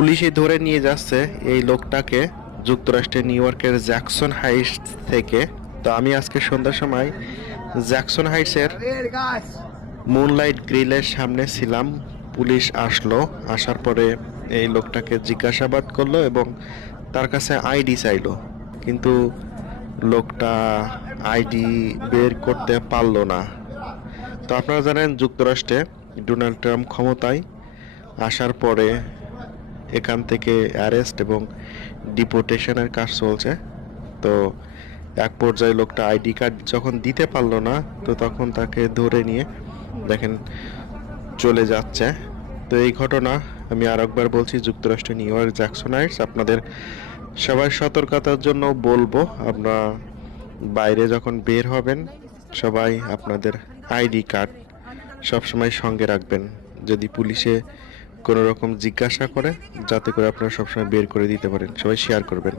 পুলিশে ধরে নিয়ে যাচ্ছে এই লোকটাকে যুক্তরাষ্ট্রের নিউ ইয়র্কের জ্যাকসন হাইটস থেকে। তো আমি আজকে সন্ধ্যার সময় জ্যাকসন হাইটসের মুনলাইট গ্রিলের সামনে ছিলাম। পুলিশ আসলো, আসার পরে এই লোকটাকে জিজ্ঞাসাবাদ করল এবং তার কাছে আইডি চাইলো। কিন্তু লোকটা আইডি বের করতে পারল না। তো আপনারা জানেন যুক্তরাষ্ট্রে ডোনাল্ড ট্রাম্প ক্ষমতায়, আসার পরে এখান থেকে অ্যারেস্ট এবং ডিপোর্টেশনের কাজ চলছে। তো এক পর্যায়ে লোকটা আইডি কার্ড যখন দিতে পারল না, তো তখন তাকে ধরে নিয়ে দেখেন চলে যাচ্ছে। তো এই ঘটনা আমি আর একবার বলছি যুক্তরাষ্ট্র নিউ ইয়র্ক জ্যাকসন হাইটস, আপনাদের সবাই সতর্কতার জন্য বলব, আপনারা বাইরে যখন বের হবেন, সবাই আপনাদের আইডি কার্ড সবসময় সঙ্গে রাখবেন। যদি পুলিশে কোনো রকম জিজ্ঞাসা করে, যাতে করে আপনারা সবসময় বের করে দিতে পারেন। সবাই শেয়ার করবেন।